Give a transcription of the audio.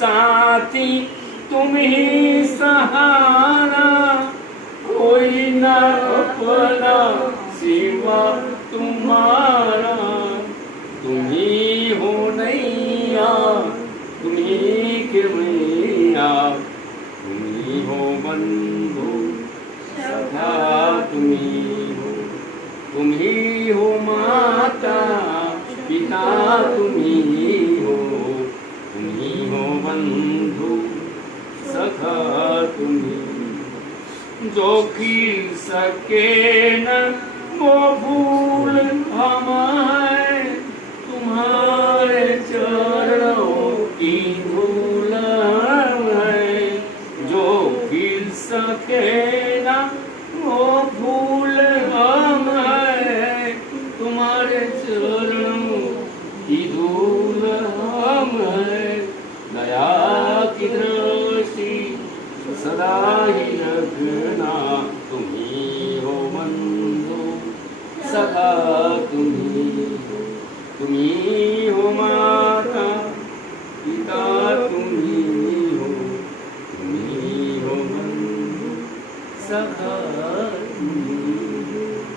साथी तुम्ही सहारा, कोई ना अपना सिवा तुम्हारा। तुम्ही हो नैया, तुम्ही किरमैया, तुम्ही हो बंधू सखा, तुम्ही हो माता पिता, तुम्ही हो बंधू सखा, तुम्ही। जो खिल सके न वो फूल हमारे, तुम्हारे चरणों की धूल है। जो खिल सके न वो फूल हम है, तुम्हारे चरणों की धूल हम है। दया की दृष्टि सदा ही रखना, तुम्ही हो बंधू सखा, तुम्ही हो माता